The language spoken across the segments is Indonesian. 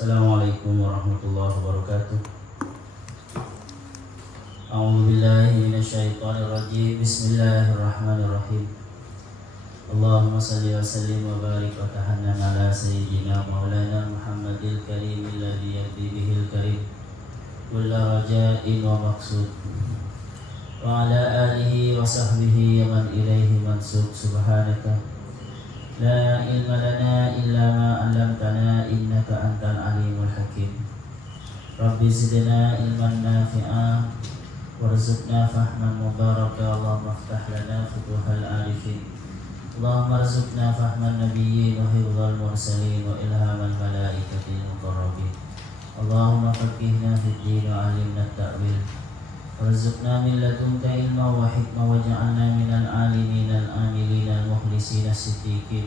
Assalamualaikum warahmatullahi wabarakatuh. A'udzu billahi minasyaitonir rajim. Bismillahirrahmanirrahim. Allahumma shalli wa sallim wa barik wa tahannam ala sayyidina maulana Muhammadil karim alladhi yahdi bihil karim kullu raja'in wa maqsud wa ala alihi wa sahbihi wa man ilaihi mansub. Subhanaka la ilma lana illa ma 'allamtana innaka antal alimul hakim. Rabbi zidna ilman nafi'a warzuqna fahman mubaraka. Allahumma iftah lana futuhal arifin. Allahumma arzuqna fahman nabiyyin wa hifdzal mursalin wa ilhamal malaikatil muqarrabin. Allahumma faqihna fid din wa 'allimna at-ta'wil. Warzuqna min ladunka ilma wa hikmah waj'alna minal alimin al-amilin al-mukhlisin as-siddiqin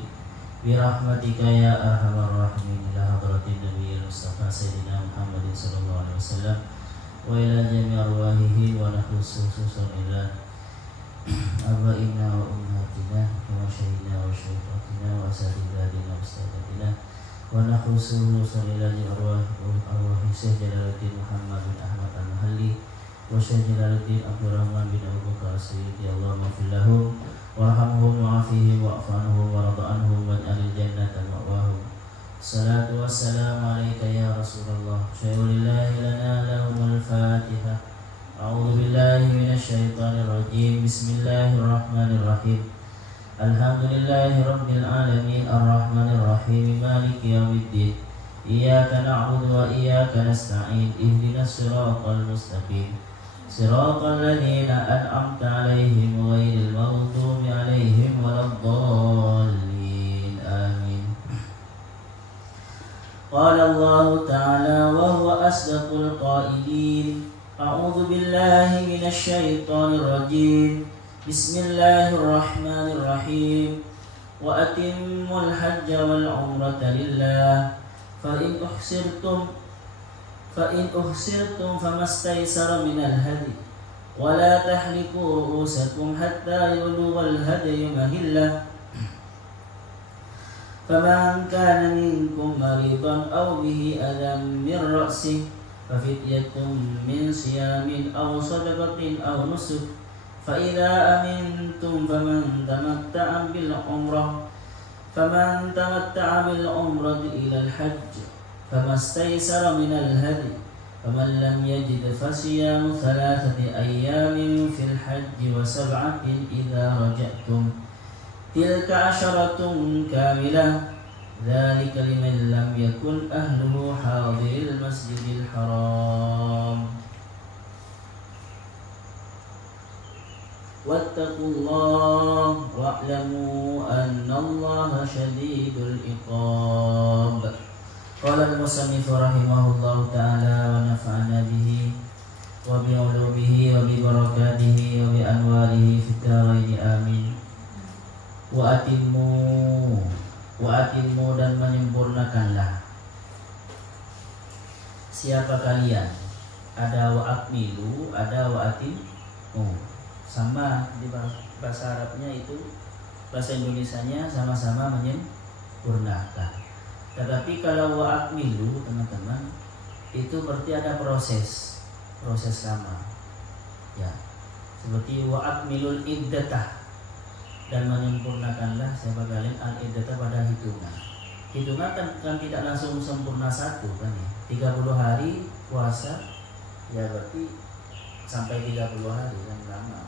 bi rahmatika ya arhamar rahimin. Ila hadratin nabiyil mustafa sayyidina Muhammadin sallallahu alaihi wasallam wa ila jami' arwahihi wa nakhususan ila abaina wa ummatina wa syahidina wa syaifatina wa asadidatina wa ustadatina wa nakhususan ila arwahi Syekh Jalaluddin Muhammad bin Ahmad al-Mahalli wa Syekh Jalaluddin Abdurrahman bin Abu Bakar Sayyidi. Allahumma fillahum warhamhum wa'afihim wa'afanhum warada'anhum waj'alil jannata ma'wahum. Salatu wassalamu alaika ya Rasulullah. Syai'ulillahi lana lahumul fatihah. A'udhu billahi minasyaitanir rajim. Bismillahirrahmanirrahim. Alhamdulillahi rabbil alamin arrahmanir rahim maliki yaumiddin. Iyyaka na'budu wa iyyaka nasta'in. Ihdinas siratal mustaqim. Siratal ladzina an'amta 'alaihim ghairil maghdubi 'alaihim waladdallin. Amin. Qala Allah ta'ala wa huwa asdaqul qailin. A'udzu billahi minasy syaithanir rajim. Bismillahirrahmanirrahim. Wa atimmul hajja wal umrata lillah. Fa in uhsirtum famastaysara minal hadi wa la tahliqu ru'usakum hatta yablughal hadyu mahillah. Faman kana minkum maridan aw bihi adam min ra'sihi fafidyatun min siyamin aw sadaqatin aw nusuk. Fa idza amintum faman tamatta'a bil umrati ila al-hajj famastaysara minal hadi. Faman lam yajid fasiyamu thalathati ayyamin fil hajji wa sab'atin idza raja'tum. Tilka 'asharatun kamilah. Dzalika liman lam yakun ahluhu hadiril masjidil haram. Wattaqullaha wa'lamu annallaha syadidul iqab. Qala al-musannif rahimahullahu ta'ala wa nafa'ana bihi wa bi ulumihi wa bi barakatihi wa bi anwarihi fid dharain amin. Wa atimmu dan menyempurnakanlah. Siapa kalian? Ada wa akmilu, ada wa atimmu. Sama di bahasa Arabnya itu, bahasa Indonesianya sama-sama menyempurnakan. Tetapi kalau wa akmilu teman-teman, itu berarti ada proses sama. Ya. Seperti wa akmilul iddatah, dan menyempurnakanlah siapa kalian al-iddata pada hitungan. Hitungan kan tidak langsung sempurna satu kan ya. 30 hari puasa ya berarti sampai 30 hari kan lama.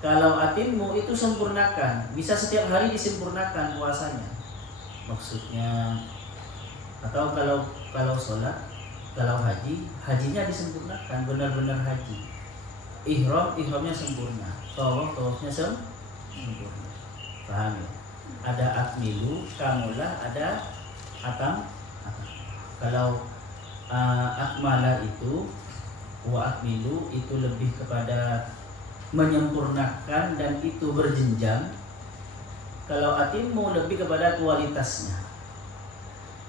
Kalau atimmu itu sempurnakan, bisa setiap hari disempurnakan puasanya. Maksudnya atau kalau sholat, kalau hajinya disempurnakan, benar-benar haji. Ihramnya sempurna, tawafnya sempurna. Paham ya? Ada akmilu, kamulah, ada atam. Kalau akmala itu, wa akmilu itu lebih kepada menyempurnakan dan itu berjenjang. Kalau atimmu lebih kepada kualitasnya.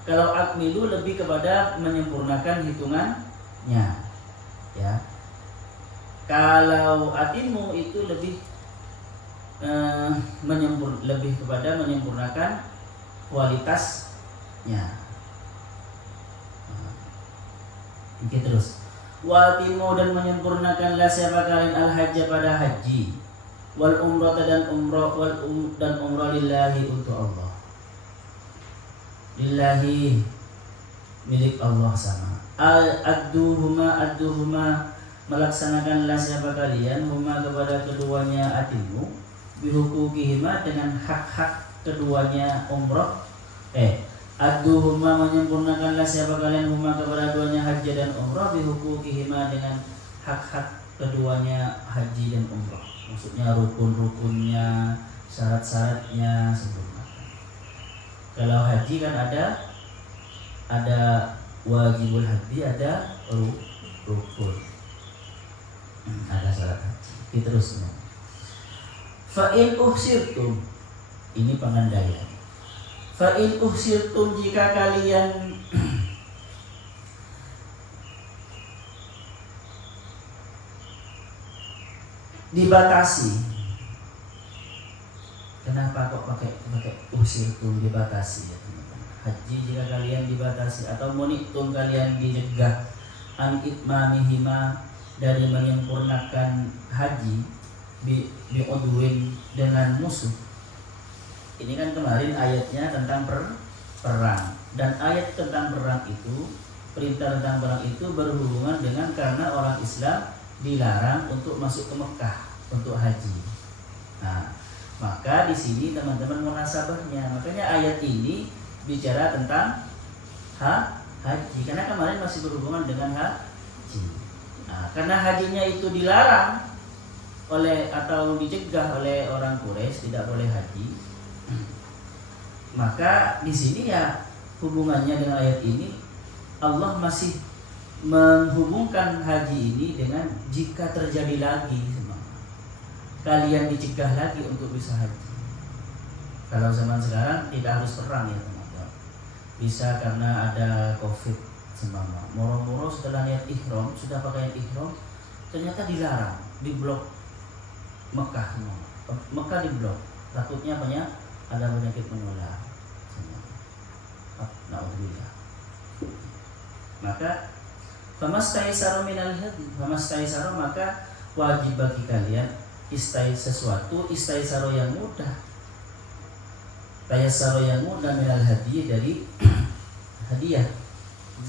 Kalau akmilu lebih kepada menyempurnakan hitungannya. Ya. Kalau atimmu itu lebih lebih kepada menyempurnakan kualitasnya. Oke, terus wa atimu dan menyempurnakanlah siapa kalian al-hajj pada haji wal umrah dan umrah dan umrah lillahi untuk Allah. Lillahi milik Allah sama. Adduhuma melaksanakanlah siapa kalian huma kepada keduanya atimu bihukukihima dengan hak-hak keduanya umrah. Adduhuma menyempurnakanlah siapa kalian huma kepada keduanya haji dan umrah bihukukihima dengan hak-hak keduanya haji dan umrah. Maksudnya rukun-rukunnya, syarat-syaratnya sempurnakan. Kalau haji kan ada wajibul haji, ada rukun, ada syarat haji. Terusnya fa'in uhsirtum, ini pengandaian. Fa'in uhsirtum, jika kalian dibatasi. Kenapa kok pakai usirtum, dibatasi ya teman-teman? Haji jika kalian dibatasi atau munitum kalian dicegah an itmamihima dari menyempurnakan haji bi'udwin dengan musuh. Ini kan kemarin ayatnya tentang perang, dan ayat tentang perang itu, perintah tentang perang itu berhubungan dengan karena orang Islam dilarang untuk masuk ke Mekah untuk haji. Nah, maka di sini teman-teman munasabahnya, makanya ayat ini bicara tentang haji, karena kemarin masih berhubungan dengan haji. Nah, karena hajinya itu dilarang oleh atau dicegah oleh orang Quraisy, tidak boleh haji. Maka di sini ya hubungannya dengan ayat ini, Allah masih menghubungkan haji ini dengan jika terjadi lagi kalian dicegah lagi untuk bisa haji. Kalau zaman sekarang tidak harus perang ya teman-teman, bisa karena ada COVID sembama. Moro-moro setelah niat ihram, sudah pakai ihram, ternyata dilarang, diblok Mekah semua. Mekah diblok, takutnya banyak ada penyakit menular. Naudzubillah. Maka famastaisaru minal hadi, famastaisaru maka wajib bagi kalian istaisaro yang mudah, tayassaro yang mudah minal hadi dari hadiah,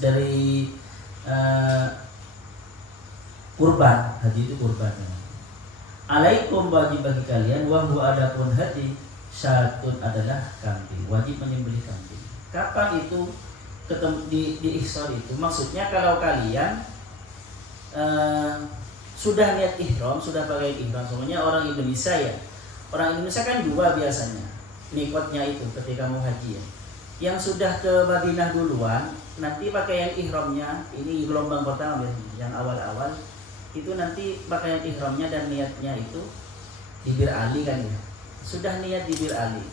dari kurban. Hadi itu kurban. Alaikum, wajib bagi kalian, wa huwa adapun hadi syatun adalah kambing, wajib menyembelih kambing. Kapan itu di ihsar itu? Maksudnya kalau kalian sudah niat ihram, sudah pakai ihram, semuanya orang Indonesia ya. Orang Indonesia kan dua biasanya mikotnya itu ketika mau haji ya. Yang sudah ke Madinah duluan, nanti pakaian ihramnya, ini gelombang pertama biasanya, yang awal-awal itu nanti pakaian ihramnya dan niatnya itu di Bir Ali kan ya. Sudah niat di Bir Ali.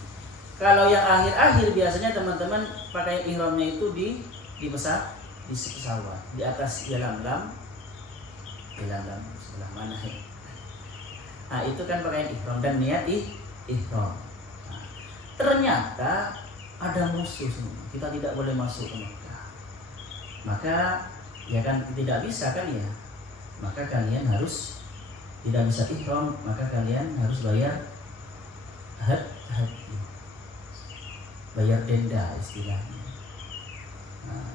Kalau yang akhir-akhir biasanya teman-teman pakaian ihramnya itu di pesawat, di pesawat, di atas lam sebelah mana ya? Nah itu kan pakaian ihram dan niat ihram. Nah, ternyata ada musuh semua, kita tidak boleh masuk ke Mekah. Maka ya kan tidak bisa kan ya. Maka kalian harus tidak bisa ihram, maka kalian harus bayar haji, bayar denda istilahnya. Nah,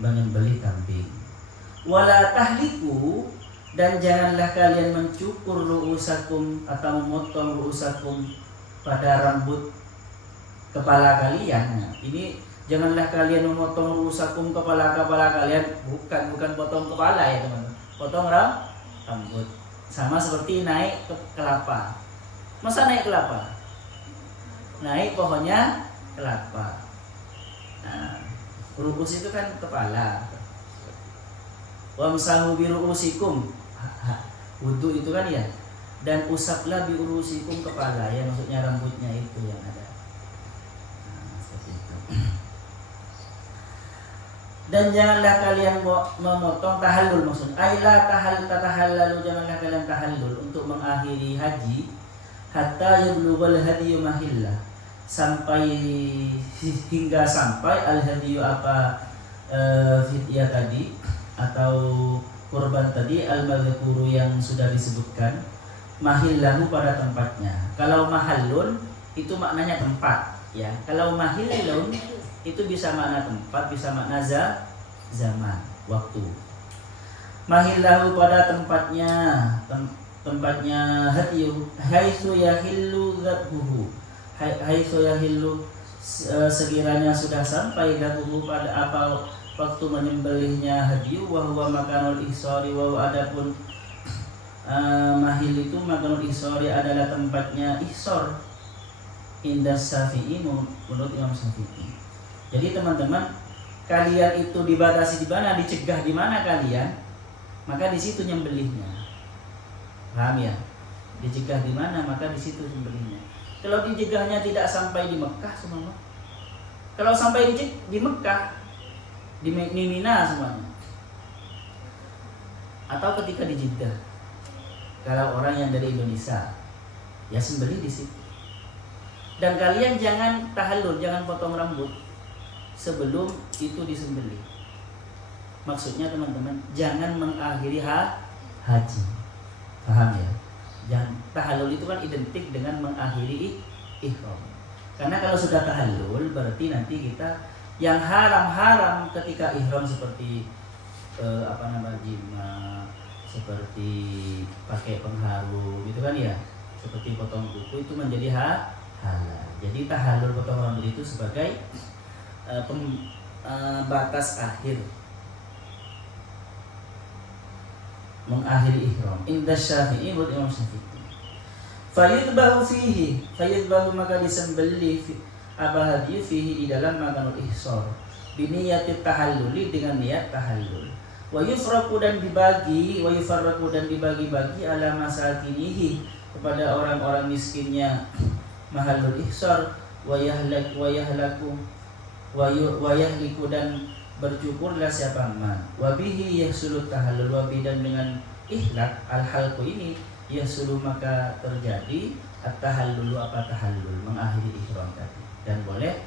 menyembelih kambing. Wala tahliku, dan janganlah kalian mencukur ru'usakum atau memotong ru'usakum pada rambut kepala kalian. Nah, ini janganlah kalian memotong ru'usakum kepala kalian, bukan potong kepala ya teman-teman, potong rambut. Sama seperti naik ke kelapa. Masa naik kelapa? Naik pohonnya kelapa. Nah, ru'us itu kan kepala. Wamsahu biru'usikum, wudu itu kan ya, dan usaplah biru'usikum kepala ya, maksudnya rambutnya itu yang ada. Nah, seperti itu. Dan janganlah kalian memotong tahallul, maksudnya ailah tahallalu, janganlah kalian tahallul untuk mengakhiri haji hatta yablughal hadiyu mahillah, hingga sampai al hadiyu apa fidyah tadi, atau kurban tadi al-madhkuru yang sudah disebutkan, mahillahu pada tempatnya. Kalau mahallun itu maknanya tempat, ya. Kalau mahillun itu bisa makna tempat, bisa makna zaman, waktu. Mahillahu pada tempatnya, tempatnya hadyu, haitsu yahillu dzabhuhu, haitsu yahillu sekiranya sudah sampai dzabhuhu pada apa waktu menyembelihnya hadyu, wa huwa makanul ihsari, wa adapun mahil itu makanul ihsari adalah tempatnya ihsar indah Syafi'i, menurut Imam Syafi'i. Jadi teman-teman, kalian itu dibatasi di mana, dicegah di mana kalian, maka di situ nyembelihnya. Paham ya? Dicegah di mana, maka di situ nyembelihnya. Kalau dicegahnya tidak sampai di Mekah semua. Kalau sampai di Mekah, di Mina semuanya. Atau ketika di Jeddah. Kalau orang yang dari Indonesia, ya sembelih di situ. Dan kalian jangan tahallul, jangan potong rambut sebelum itu disembelih. Maksudnya teman-teman, jangan mengakhiri haji. Paham ya? Jangan, tahallul itu kan identik dengan mengakhiri ihram. Karena kalau sudah tahallul berarti nanti kita yang haram-haram ketika ihram seperti jima, seperti pakai pengharu gitu kan ya, seperti potong kuku itu menjadi halal. Jadi tahallul potong rambut itu sebagai batas akhir mengakhiri ihram. Indah Syafi'i, buat Imam Syafi'i. Fayudbahu fihi, fayudbahu maka disembelih hadyu fihi di dalam makanul ihsar. Biniyatit tahalluli, dengan niat tahallul. Wa yufraqu dan dibagi, wa yufarraqu dan dibagi-bagi ala masakinihi kepada orang-orang miskinnya mahallul ihsar, wa yahlaku wa yahliku dan bercukurlah siapa man, wabihi yahsulu tahallul, wabi dan dengan ihlak al-halqu ini yahsulu maka terjadi at-tahallulu, apa tahallul, mengakhiri ihram tadi. Dan boleh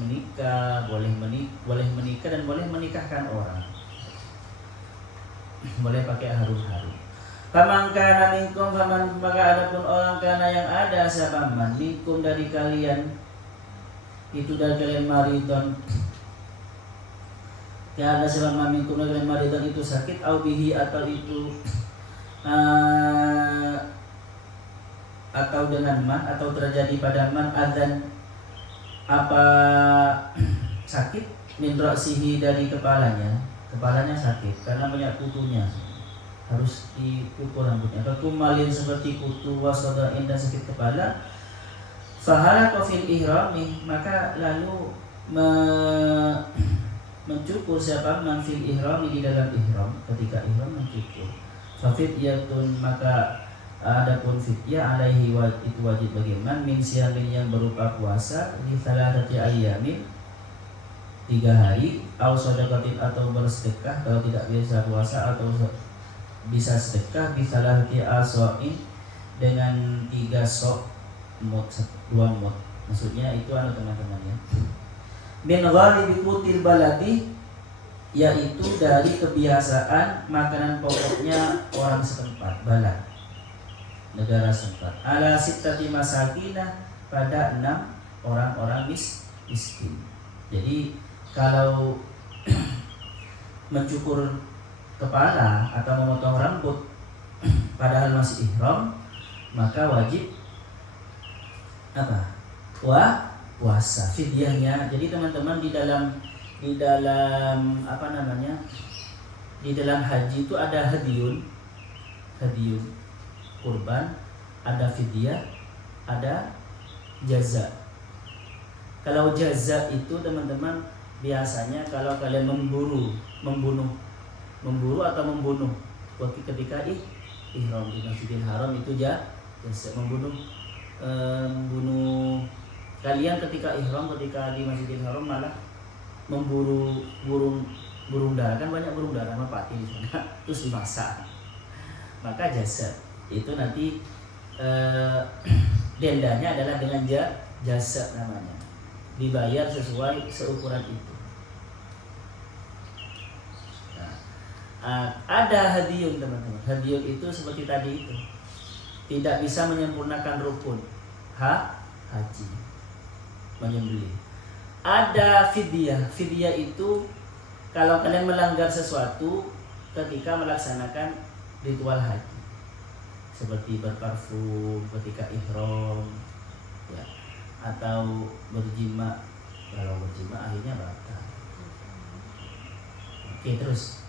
menikah, boleh menikah dan boleh menikahkan orang, boleh pakai harum-harum. Faman kana minkum, faman maka adapun orang kana yang ada siapa man minkum dari kalian, itu dari kalian maridon, ya ada selama minkum dari maridan itu sakit, au bihi atau itu atau dengan man, atau terjadi pada man adzan apa sakit, min ra'sihi dari kepalanya sakit karena banyak kutunya, harus dikukur rambutnya, atau kumalin seperti kutu, wasodain dan sakit kepala, fahala kafil ihrami maka lalu mencukur siapa man fil ihrami di dalam ihram, ketika ihram mencukur. Fafidyatun maka adapun fidyah alaihi itu wajib bagi man min siyamin yang berupa puasa li thalathati ayyamin 3 hari, au shadaqatin atau bersedekah kalau tidak bisa puasa, atau bisa sedekah bi thalathati asa'in dengan 3 sok mut, 2 mut. Maksudnya itu teman-teman ya. Min ghalibi qutil baladi, yaitu dari kebiasaan makanan pokoknya orang setempat, balad negara setempat, ala sittati masakinah pada 6 orang-orang miskin. Jadi kalau mencukur kepala atau memotong rambut padahal masih ihram, maka wajib apa? Puasa fidyahnya. Jadi teman-teman di dalam di dalam haji itu ada hadyun kurban, ada fidyah, ada jaza. Kalau jaza itu teman-teman biasanya kalau kalian membunuh atau membunuh ketika ihram di Masjidil Haram itu jaza, membunuh kalian ketika ihram, ketika di Masjidil Haram malah memburu burung dara, kan banyak burung dara merpati di sana, terus dimasak, maka jasad itu nanti dendanya adalah dengan jasad namanya, dibayar sesuai seukuran itu. Nah, Ada hadiyun teman-teman. Hadiyun itu seperti tadi itu, tidak bisa menyempurnakan rukun haji, menyembelih. Ada fidyah. Fidyah itu kalau kalian melanggar sesuatu ketika melaksanakan ritual haji, seperti berparfum ketika ihram, ya, atau berjima. Kalau berjima akhirnya batal. Oke, terus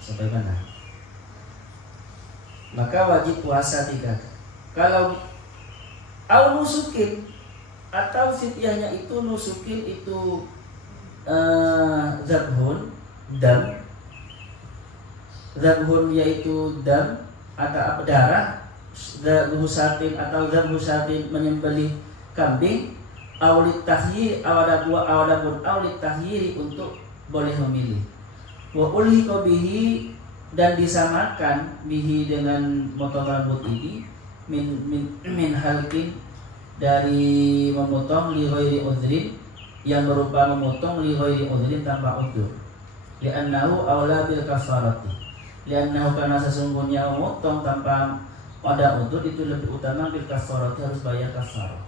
sampai mana? Maka wajib puasa 3 kali. Kalau nusukin atau fidyahnya itu nusukin itu zabhun dam. Zabhun yaitu dam atau darah, zabhusatin atau zabhusatin menyembelih kambing, aulit tahyir awalapun aulit tahyiri untuk boleh memilih. Wa ulhiqa bihi dan disamakan bihi dengan motong rambut ini min halqin dari memotong li ghairi udhrin yang berupa memotong li ghairi udhrin tanpa udhur. Li'annahu aula bil kafarati. Li'annahu karena sesungguhnya memotong tanpa ada udhur itu lebih utama bil kafarati, harus bayar kafarah.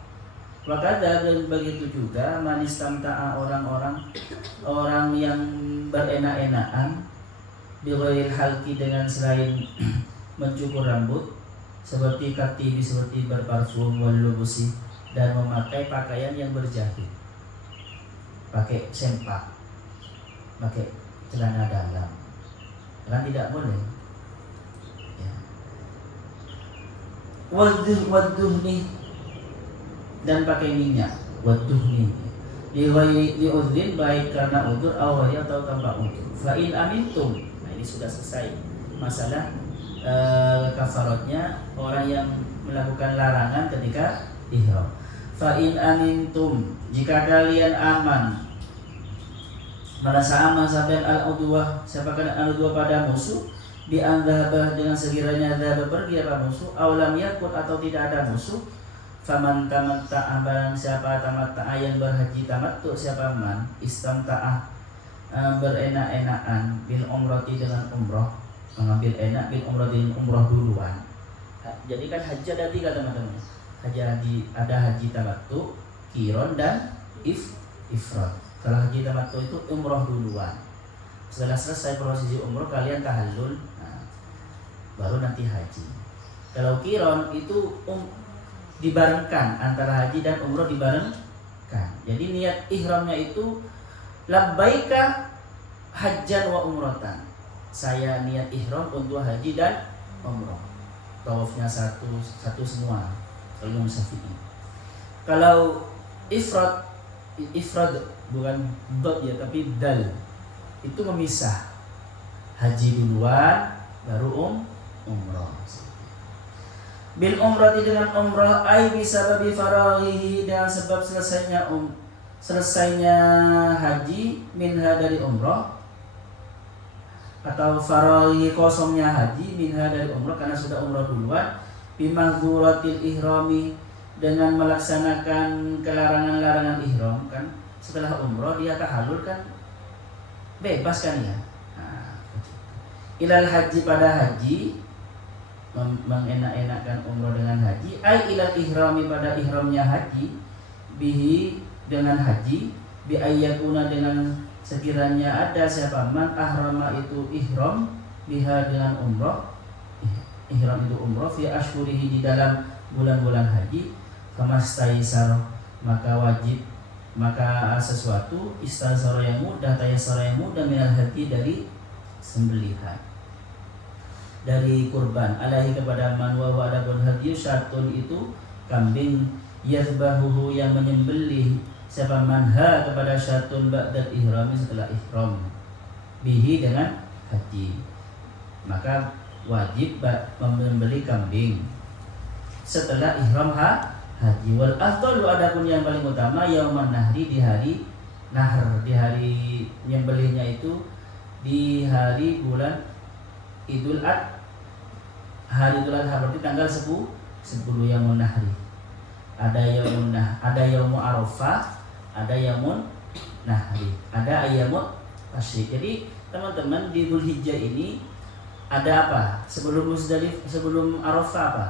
Maka dan begitu juga manistamta'a orang yang berenak-enakan bighairil halqi dengan selain mencukur rambut, seperti katibi seperti berparfum wal lubusi dan memakai pakaian yang berjahit, pakai sempak, pakai celana dalam, kan tidak boleh. Ya. Waduhni dan pakai minyak, waduhni di udhrin baik karena udur awalnya atau tanpa udur. Fa in amintum, nah ini sudah selesai masalah kafaratnya orang yang melakukan larangan ketika ihram. Fa in amintum, jika kalian aman, merasa aman sampai al-udwah, siapakah al-udwah pada musuh, bi andhabah dengan sekiranya dhahaba pergi apa musuh, awalam yakut atau tidak ada musuh, faman tamatta'a barang siapa tamatta'a yang berhaji tamattu siapa man istamta'ah berenak-enakan bil umrati dengan umroh, mengambil enak bil umrati umroh duluan. Jadi kan haji ada 3 teman-teman. Ada haji tamattu, qiron dan ifrad. Kalau haji tamattu itu umroh duluan. Setelah selesai prosesi umroh kalian tahallul, nah, baru nanti haji. Kalau qiron itu dibarengkan antara haji dan umroh dibarengkan. Jadi niat ihramnya itu labbaika hajjan wa umratan. Saya niat ihram untuk haji dan umroh. Tawafnya satu semua. Kalau Syafi'i. Kalau ifrad bukan dot ya tapi dal. Itu memisah. Haji duluan baru umroh. Bil umrati dengan umrah ai bisa babi faraghihi dengan sebab selesainya haji minha dari umrah, atau faraghi kosongnya haji minha dari umrah karena sudah umrah duluan, bimahdzuratil ihrami dengan melaksanakan kelarangan-larangan ihram kan. Setelah umrah dia tahallul kan bebas kan ya. Nah, ilal haji pada haji, mengenak-enakkan umrah dengan haji, ai ilal ihrami pada ihramnya haji, bihi dengan haji, bi ayyakuna dengan sekiranya ada siapa man ahrama itu ihram, biha dengan umrah, ihram itu umrah fi ashhurihi di dalam bulan-bulan haji, famastaisar maka sesuatu istasara yang mudah, tayassara yang mudah minal hadi dari sembelihan, dari kurban alaihi kepada man wa adapun hadyu syatun itu kambing yazbahuhu yang menyembelih siapa manha kepada syatun ba'dal ihrami setelah ihram bihi dengan haji, maka wajib membeli kambing setelah ihram haji. Wal afdalu adapun yang paling utama yauman nahri di hari nahr, di hari nyembelihnya itu di hari bulan Idul Adha. Hari Idul Adha berarti tanggal 10 Yaumun Nahri. Ada Yaumun Arafah, ada Yaumun nahri, ada ayyamut tasyrik. Jadi teman-teman di Dzulhijjah ini ada apa? Sebelum Arafah apa?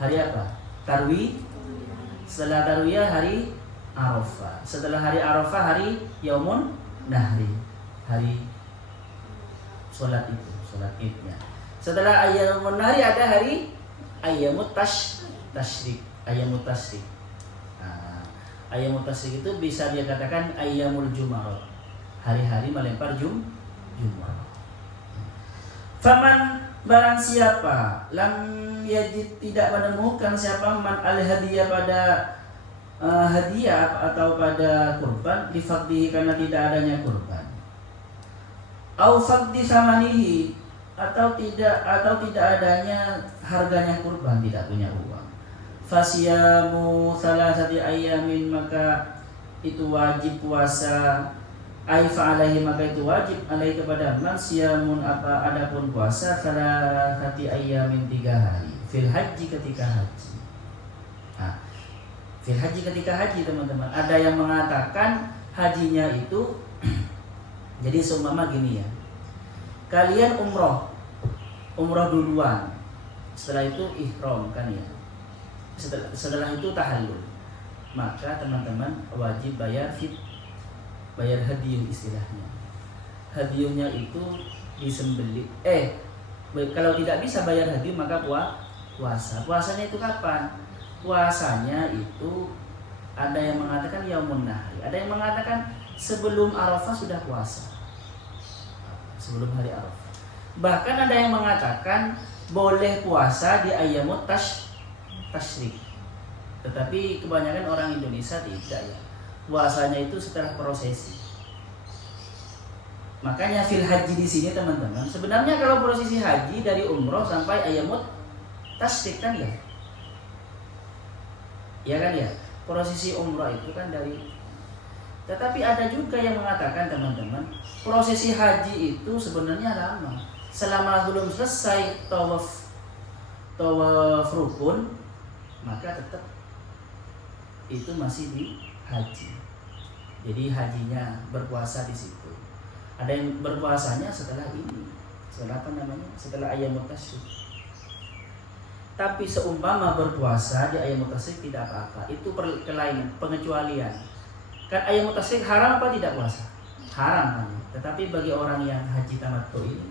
Hari apa? Tarwiyah. Setelah Tarwiyah hari Arafah. Setelah hari Arafah hari Yaumun Nahri, hari sholat itu, sholat idnya. Setelah Ayyamun Nahri ada hari Ayyamut Tasyrik. Ayyamut Tasyrik. Ayyamut Tasyrik itu bisa dia katakan Ayyamul Jumarat, hari-hari melempar Jumarat. Faman barang siapa lam yajid tidak menemukan siapa man al hadiah pada hadiah atau pada kurban difaqdihi karena tidak adanya kurban, au faqdi samanihi atau tidak adanya harganya kurban, tidak punya uang, fasiyamu salasati ayyamin, maka itu wajib puasa. Aifa alaihi, maka itu wajib alaihi kepada man siyamun apa adapun puasa salasati ayyamin 3 hari fil haji ketika haji. Fil haji ketika haji teman-teman, ada yang mengatakan hajinya itu jadi seumpama gini ya, kalian umroh duluan, setelah itu ihram kan ya, setelah itu tahallul, maka teman-teman wajib bayar hadiyuh istilahnya. Hadiyuhnya itu disembelih. Kalau tidak bisa bayar hadiyuh maka puasa. Puasanya itu kapan? Puasanya itu ada yang mengatakan yaumun nahri, ada yang mengatakan sebelum Arafah sudah puasa. Sebelum hari Arafah. Bahkan ada yang mengatakan boleh puasa di ayyamut tasyrik. Tetapi kebanyakan orang Indonesia tidak ya. Puasanya itu setelah prosesi. Makanya fil haji di sini teman-teman, sebenarnya kalau prosesi haji dari umroh sampai ayyamut tasyrik kan ya. Ya kan ya. Prosesi umroh itu kan dari. Tetapi ada juga yang mengatakan teman-teman, prosesi haji itu sebenarnya lama. Selama belum selesai tawaf rukun, maka tetap itu masih di haji. Jadi hajinya berpuasa di situ. Ada yang berpuasanya setelah ini, setelah ayyamut tasyrik. Tapi seumpama berpuasa di ayyamut tasyrik tidak apa-apa. Itu kelainan, pengecualian. Kan ayyamut tasyrik haram apa tidak puasa? Haram kan. Tetapi bagi orang yang haji tamattu ini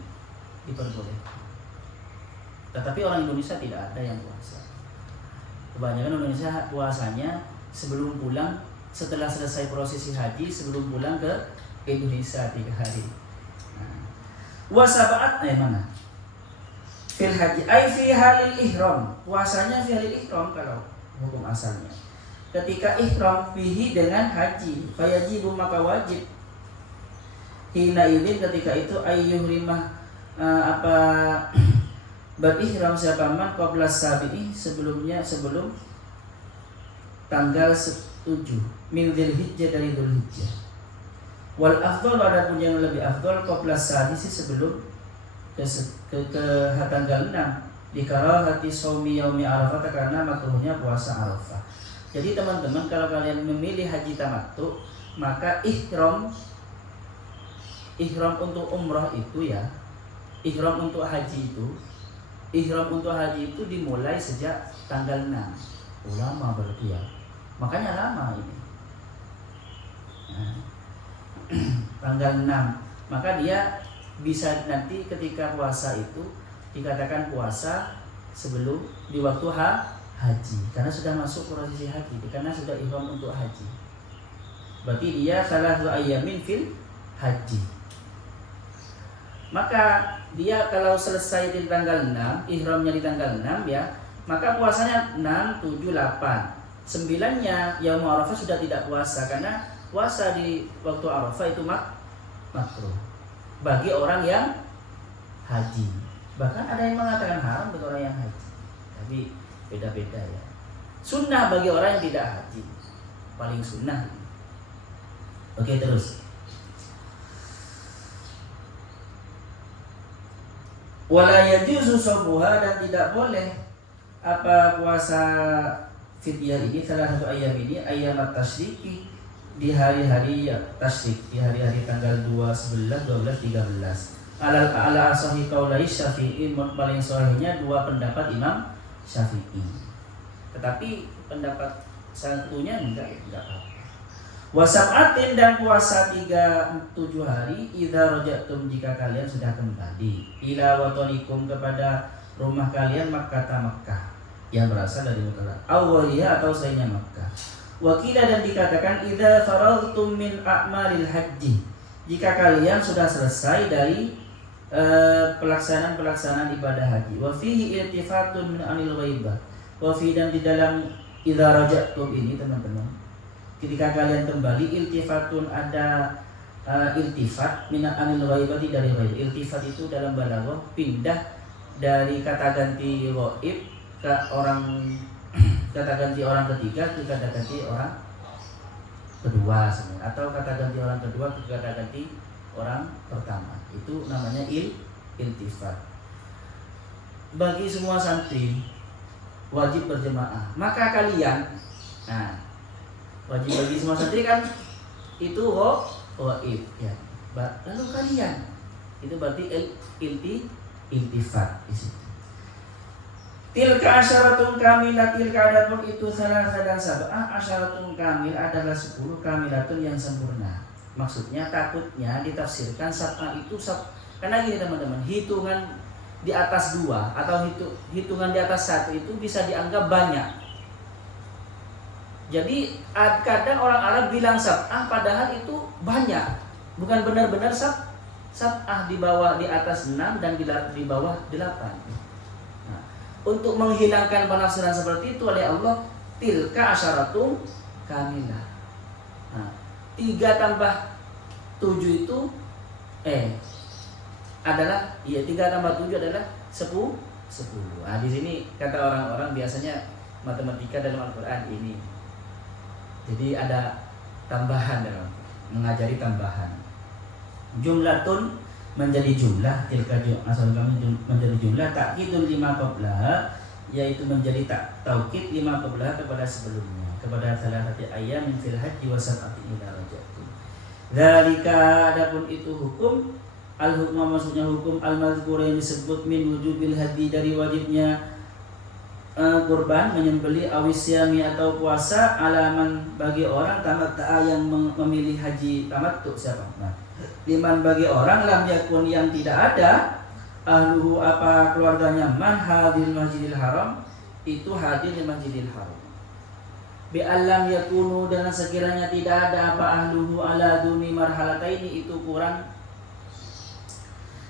diperbolehkan. Tetapi orang Indonesia tidak ada yang puasa. Kebanyakan Indonesia puasanya sebelum pulang, setelah selesai prosesi haji, sebelum pulang ke Indonesia 3 hari. Wasabaat mana? Fil haji ay fi halil ihram. Puasanya fi halil ihram kalau hukum asalnya. Ketika ihram fihi dengan haji, fayajibu maka wajib. Hina idin ketika itu ayyuhrimah berihram siapa man qabla sabi'i sebelum tanggal 7 min Dzulhijjah dari Dzulhijjah. Wal afdal adapun yang lebih afdal qabla sadisi sebelum ke tanggal 6 dikarahati shaumi yaumi Arafah karena makruhnya puasa Arafah. Jadi teman-teman kalau kalian memilih haji tamattu maka ihram untuk umrah itu ya, ihram untuk haji itu dimulai sejak tanggal 6. Lama berarti ya. Makanya lama ini. Tanggal 6. Maka dia bisa nanti ketika puasa itu dikatakan puasa sebelum di waktu haji karena sudah masuk prosesi haji, karena sudah ihram untuk haji. Berarti dia salah satu ayyamin fil haji. Maka dia kalau selesai di tanggal 6, ihramnya di tanggal 6 ya, maka puasanya 6, 7, 8. 9-nya Yaum Arafah sudah tidak puasa karena puasa di waktu Arafah itu makruh bagi orang yang haji. Bahkan ada yang mengatakan haram bagi orang yang haji. Tapi beda-beda ya. Sunnah bagi orang yang tidak haji. Paling sunnah. Oke, terus. Wala yajuzu shabuha, dan tidak boleh puasa fidyah ini salah satu ayam ini ayyamat tasyriki di hari-hari tasyrik, di hari-hari tanggal 2, 11, 12, 13. Ala asahi qaulai Syafi'i, paling sahihnya dua pendapat Imam Syafi'i. Tetapi pendapat satunya enggak apa. Wasab'atin, dan puasa 7 hari idza rajatum, jika kalian sudah kembali ila watanikum, kepada rumah kalian, Makkah yang berasal dari Mekah, awwaliha atau selainnya Makkah. Wakila, dan dikatakan idza faragtum min a'malil haji, jika kalian sudah selesai dari pelaksanaan ibadah haji. Wa fihi iltifatun min anil ghaibah. Wa fi, dan di dalam idza rajatum ini teman-teman, ketika kalian kembali, iltifatun, ada iltifat min anil ghaibah, dari ghaibah. Iltifat itu dalam balaghah pindah dari kata ganti ghaib ke orang kata ganti orang ketiga ke kata ganti orang kedua sebenarnya, atau kata ganti orang kedua ke kata ganti orang pertama. Itu namanya iltifat. Bagi semua santri wajib berjemaah. Maka kalian, wajib bagi semua santri kan itu ghaib ya. Lalu kalian, itu berarti iltifat di situ. Tilka asyaratun kamilah, tilka adapun itu salah dan sab'ah asyaratun kamil adalah 10 kamilatun yang sempurna. Maksudnya takutnya ditafsirkan sab'ah itu karena gini teman-teman, hitungan di atas 2 atau hitungan di atas 1 itu bisa dianggap banyak. Jadi kadang orang Arab bilang sab'ah padahal itu banyak, bukan benar-benar sab'ah, di bawah, di atas 6 dan di bawah 8. Untuk menghilangkan penafsiran seperti itu oleh Allah, tilka asyaratun kamilah. 3 tambah 7 itu adalah 3 tambah 7 adalah 10. Di sini kata orang-orang biasanya matematika dalam Al-Qur'an ini. Jadi ada tambahan dalam mengajari tambahan. Jumlatun menjadi jumlah, tilka asal kami menjadi jumlah, takkidun lima qablaha, yaitu menjadi taukid lima qablaha kepada sebelumnya, kepada salah satu ayat min fil haji wa sab'ati idza rajatum. Dzalika, adapun itu hukum al-hukma, maksudnya hukum al-mazkur yang disebut min wujubil hadi, dari wajibnya kurban menyembelih, awisyami atau puasa, alaman bagi orang tamatta yang memilih haji tamattu. Siapa? Liman, bagi orang lam yakun yang tidak ada ahluhu apa keluarganya, man hadir masjidil haram, itu hadir di masjidil haram. Bi alam yakunu, dengan sekiranya tidak ada apa ahluhu ala duni marhalataini, itu kurang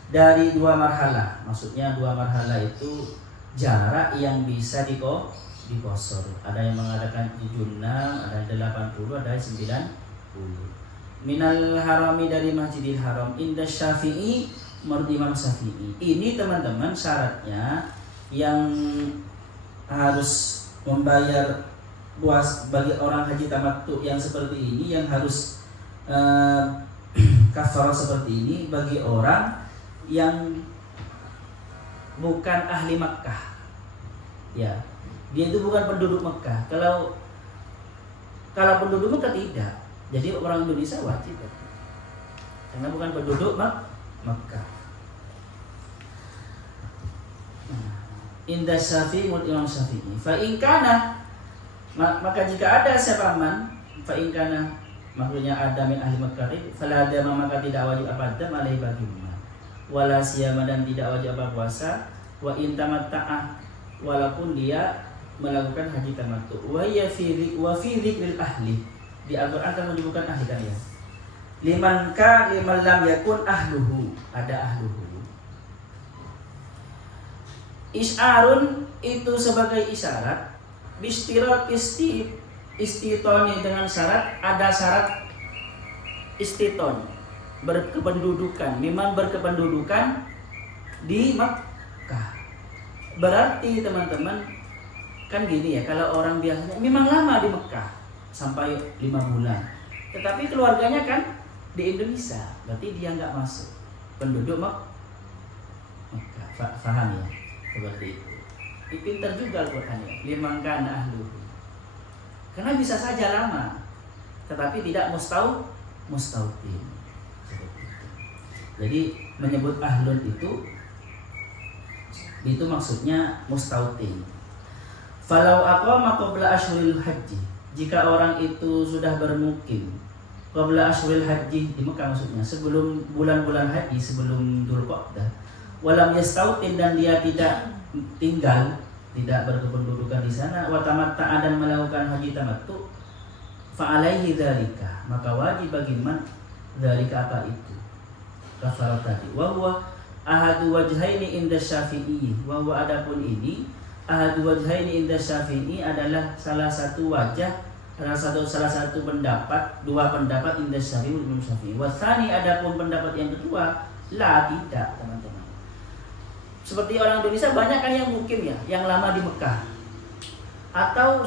dari 2 marhalah. Maksudnya 2 marhalah itu jarak yang bisa dikosor. Ada yang mengatakan 76, ada 80, ada 90. Minal harami, dari masjidil haram, inda Syafi'i, menurut Imam Syafi'i. Ini teman-teman syaratnya yang harus membayar puas bagi orang haji tamattu yang seperti ini, yang harus kafarah seperti ini bagi orang yang bukan ahli Makkah. Ya, dia itu bukan penduduk Makkah. Kalau penduduk Makkah tidak. Jadi orang Indonesia wajib, karena bukan penduduk Makkah. Indah Syafi'i, menurut Imam Syafi'i. Fa in kana, maka jika ada siapa man, fa in kana maksudnya ada min ahli Makkah, fala dama, maka tidak wajib apa dam alaihi bagi man. Wala siyama, dan tidak wajib apa puasa. Wa in tamatta'ah, walaupun dia melakukan haji tamattu. Wa fi dzikril ahli, di Al-Quran akan menyebutkan ahli kalian. Liman lam yakun ahluhu, ada ahluhu. Isyarun, itu sebagai isyarat. Bistirat istitoni, dengan syarat, ada syarat istiton, berkependudukan, memang berkependudukan di Makkah. Berarti teman-teman kan gini ya, kalau orang biasanya memang lama di Makkah sampai 5 bulan, tetapi keluarganya kan di Indonesia, berarti dia nggak masuk penduduk Makkah. Faham ya, seperti itu. Pintar juga Al-Quran ya, liman kana ahluhu, karena bisa saja lama, tetapi tidak mustautin. Jadi menyebut ahlun itu maksudnya mustautin. Falau aqama qabla ashhuril haji, jika orang itu sudah bermukim qabla ashhuril haji di Mekah, maksudnya sebelum bulan-bulan haji, sebelum Dzulqa'dah, walam yastautin, dan dia tidak tinggal, tidak berkependudukan di sana, wa tamatta'a, dan melakukan haji tamattu, fa alaihi dzalika, maka wajib bagi man dzalika, apa itu kafarat tadi, wa huwa ahadu wajhaini inda Syafi'i, wa huwa, adapun ini ahadu wajhaini inda Syafi'i adalah salah satu wajah, salah satu pendapat, dua pendapat inda Syafi'i, Imam Syafi'i. Wa tsani, adapun pendapat yang kedua, la, tidak, teman-teman. Seperti orang Indonesia banyak kan yang mukim ya, yang lama di Mekah, atau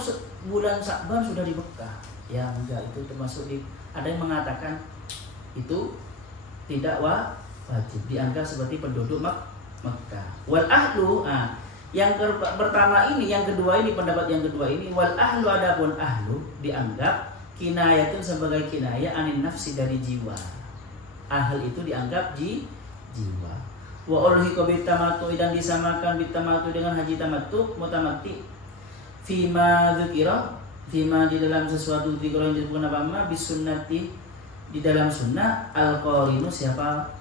bulan Sya'ban sudah di Mekah. Ya enggak, itu termasuk ada yang mengatakan itu tidak wajib, dianggap seperti penduduk Mekah. Wal ahlu, yang pertama ini, yang kedua ini, pendapat yang kedua ini, wal ahlu, adapun ahlu dianggap kinayatun, sebagai kinayah anin nafsi, dari jiwa. Ahl itu dianggap jiwa. Wa ulhiqa bitamatu, dan disamakan bitamatu dengan haji tamattu, mutamatti, fima dzikra, fima di dalam sesuatu dzikra yang disebutkan apa, bisunnati, di dalam sunnah, al-qarinu, siapa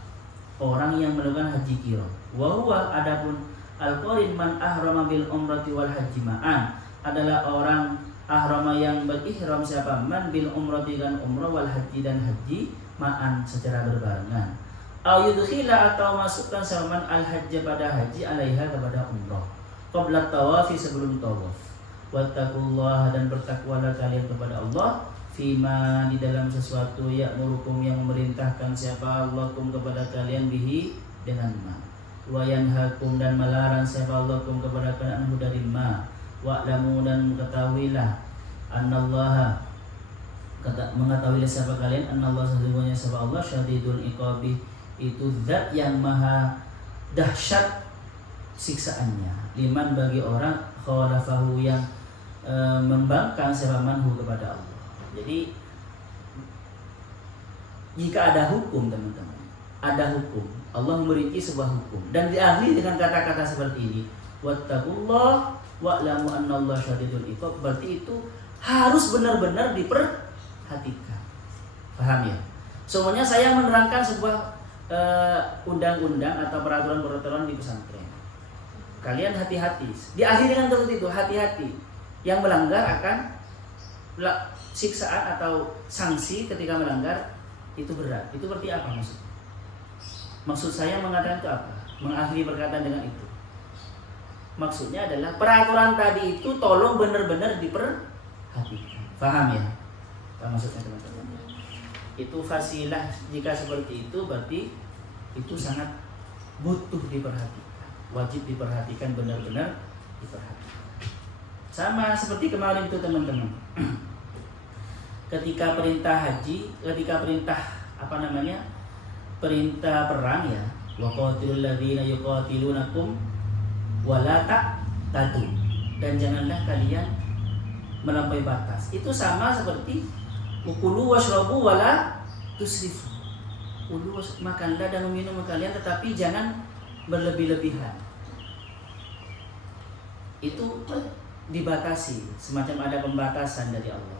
orang yang melakukan haji qirah. Wa huwa, adapun al-qarin, man ahrama bil umrati wal haji ma'an, adalah orang ahrama yang berihram, siapa man bil umrati, dan umrah, wal haji, dan haji ma'an, secara berbarengan. Au yudkhila, atau masukkan saman al-hajj, pada haji, alaiha, kepada umrah, qabla tawafi, sebelum tawaf. Wattaqullaha, dan bertakwalah kalian kepada Allah, fima, di dalam sesuatu, ya'murukum, yang memerintahkan siapa Allahukum, kepada kalian, bihi, dengan ma, wa yanhakum, dan melarang siapa Allahukum, kepada kalian, anhu, dari ma, wa'lamu, dan ketahuilah, annallaha, mengetahuilah siapa kalian, annallaha, sesungguhnya siapa Allah, syadidul iqabi, itu zat yang maha dahsyat siksaannya, liman, bagi orang, khalafahu, yang membangkang siapa manhu, kepada Allah. Jadi jika ada hukum, teman-teman, ada hukum, Allah memiliki sebuah hukum, dan diakhiri dengan kata-kata seperti ini, wattaqullah wa'lamu annallaha syadidul iqab, berarti itu harus benar-benar diperhatikan. Paham ya? Semuanya saya menerangkan sebuah undang-undang atau peraturan-peraturan di pesantren. Kalian hati-hati. Diakhiri dengan kata itu, hati-hati. Yang melanggar akan siksaan atau sanksi ketika melanggar itu berat. Itu berarti apa maksud? Maksud saya mengatakan itu apa? Mengakhiri perkataan dengan itu. Maksudnya adalah peraturan tadi itu tolong benar-benar diperhatikan. Paham ya? Apa maksudnya, teman-teman? Itu fasilah, jika seperti itu berarti itu sangat butuh diperhatikan. Wajib diperhatikan, benar-benar diperhatikan. Sama seperti kemarin itu, teman-teman. Ketika perintah haji, ketika perintah perintah perang ya, wa qatilul ladzina yuqatilunakum wa la taqtadu, dan janganlah kalian melampaui batas. Itu sama seperti ukulu washrabu wa la tusrifu. Kulu, makanlah dan minum kalian, tetapi jangan berlebih-lebihan. Itu dibatasi, semacam ada pembatasan dari Allah.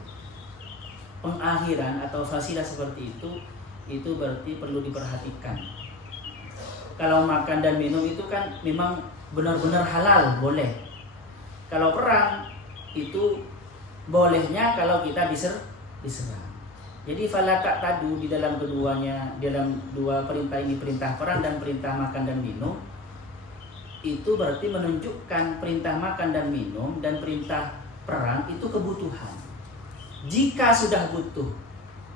Pengakhiran atau fasilah seperti itu berarti perlu diperhatikan. Kalau makan dan minum itu kan memang benar-benar halal, boleh. Kalau perang itu bolehnya kalau kita diserang. Jadi fala taqtadu, di dalam keduanya, dalam dua perintah ini, perintah perang dan perintah makan dan minum, itu berarti menunjukkan perintah makan dan minum dan perintah perang itu kebutuhan. Jika sudah butuh,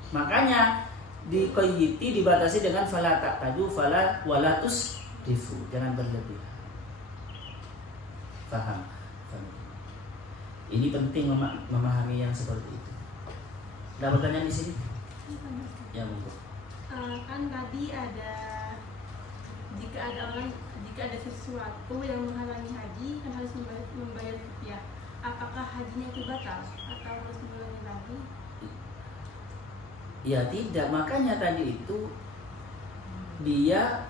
makanya diqayyiti, dibatasi dengan fala taqtadu, fala wala tusrifu, jangan berlebihan. Paham? Ini penting memahami yang seperti itu. Ada pertanyaan di sini? Ya, monggo. Kan tadi ada jika ada sesuatu yang menghalangi haji kan harus membayar fidyah. Apakah hajinya itu batal atau harus mengulangi lagi? Ya tidak, makanya tadi itu dia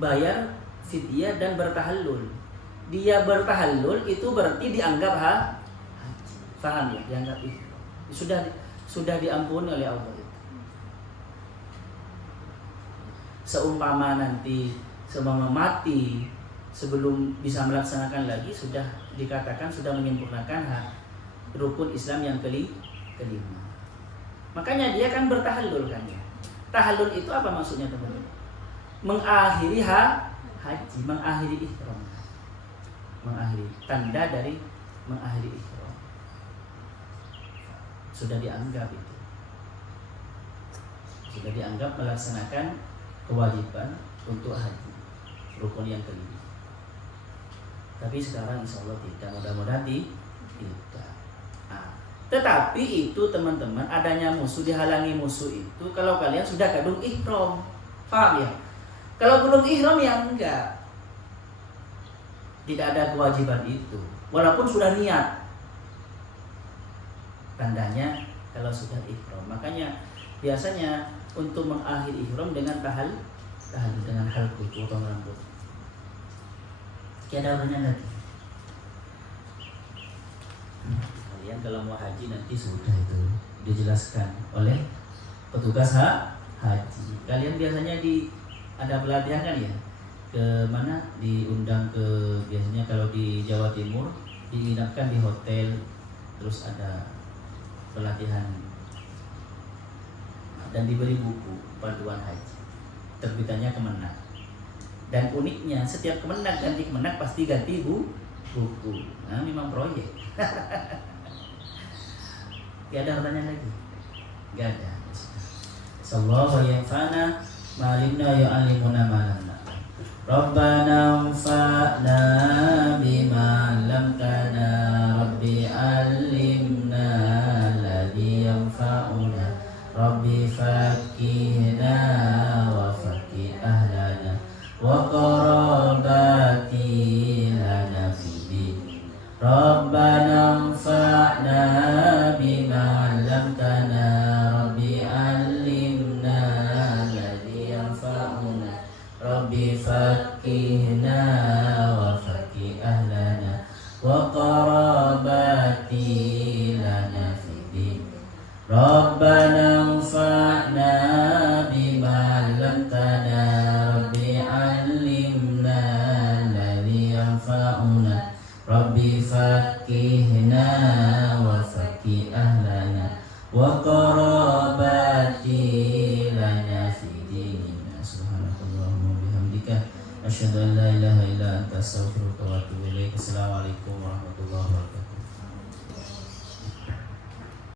bayar fidyah dan bertahallul. Dia bertahallul itu berarti dianggap haji. Paham ya? Dianggap ihram. Sudah diampuni oleh Allah itu. Seumpama nanti seumpama mati sebelum bisa melaksanakan lagi, sudah dikatakan sudah menyempurnakan rukun Islam yang kelima. Makanya dia kan bertahallul kan ya. Tahallul itu apa maksudnya teman-teman? Mengakhiri haji, mengakhiri ihram. Mengakhiri, tanda dari mengakhiri ihram. Sudah dianggap itu. Sudah dianggap melaksanakan kewajiban untuk haji, rukun yang kelima. Tapi sekarang insya Allah tidak, mudah-mudahan tidak. Tetapi itu teman-teman, adanya musuh, dihalangi musuh itu kalau kalian sudah kadung ihram. Paham ya? Kalau belum ihram ya enggak. Tidak ada kewajiban itu. Walaupun sudah niat. Tandanya kalau sudah ihram. Makanya biasanya untuk mengakhiri ihram dengan tahallul dengan halqul, potong rambut. Tiada orangnya lagi. Kalian kalau mau haji nanti sudah itu dijelaskan oleh petugas haji. Kalian biasanya ada pelatihan kan ya? Ke mana? Diundang ke, biasanya kalau di Jawa Timur diinapkan di hotel, terus ada pelatihan dan diberi buku panduan haji. Terbitannya Kemenak. Dan uniknya setiap Kemenak ganti Kemenak pasti ganti buku. Nah, memang proyek. Gak ada pertanyaan lagi? Gak ada. Sallallahu yanfa'na ma'alimna yu'allimuna ma'alamna. Rabbana anfa'na bima 'allamtana. Rabbi 'allimna alladhi yanfa'una. Rabbi faqihna wa faqih ahlana wa qarabati lana fid. Rabbana anfa'na bima 'allamtana. Rabbi 'allimna alladhi yanfa'una. Rabbi faqihna wa faqih ahlana wa qarabati lana fid. Rabbana anfa'na bima 'allamtana. Rabbi 'allimna alladhi yanfa'una. Rabbi faqihna wa faqih ahlana wa qarabati lana fi dinina. Subhanakallahumma bihamdika asyhadu an la ilaha illa anta astaghfiruka wa atubu ilaik. Assalamualaikum warahmatullahi wabarakatuh.